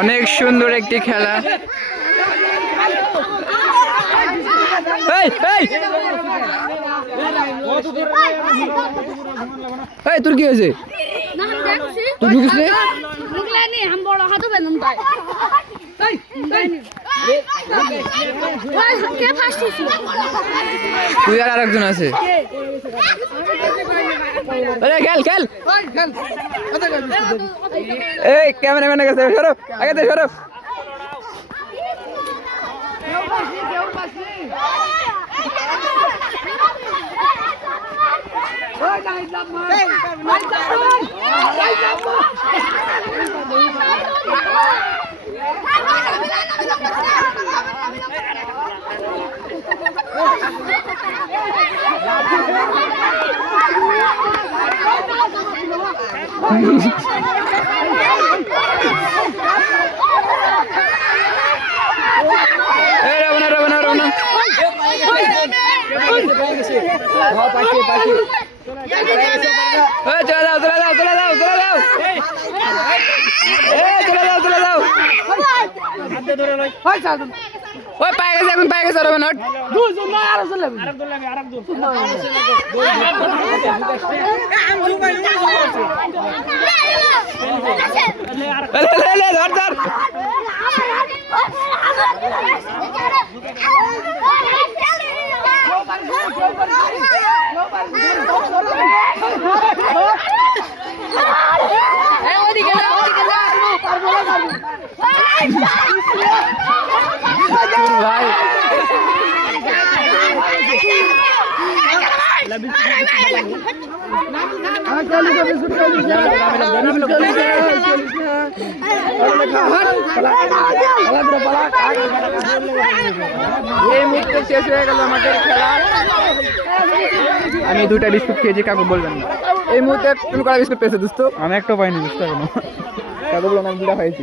অনেক সুন্দর একটি খেলা। তোর কি হয়েছে? তুই আর আরেকজন আছে। খেল খেল। এই ক্যামেরাম্যানের কাছে সরো, আগে সরো। এই মুহূর্তে শেষ হয়ে গেল আমাদের খেলা। আমি 2টা বিস্কুট খেয়েছি, কাকু বলবেন না। এই মুহূর্তে তুমি কটা বিস্কুট পেয়েছো দোস্ত? আমি একটা পাইনি দোস্ত, এখনো কাকু বললাম আমি 2টা খাইছি।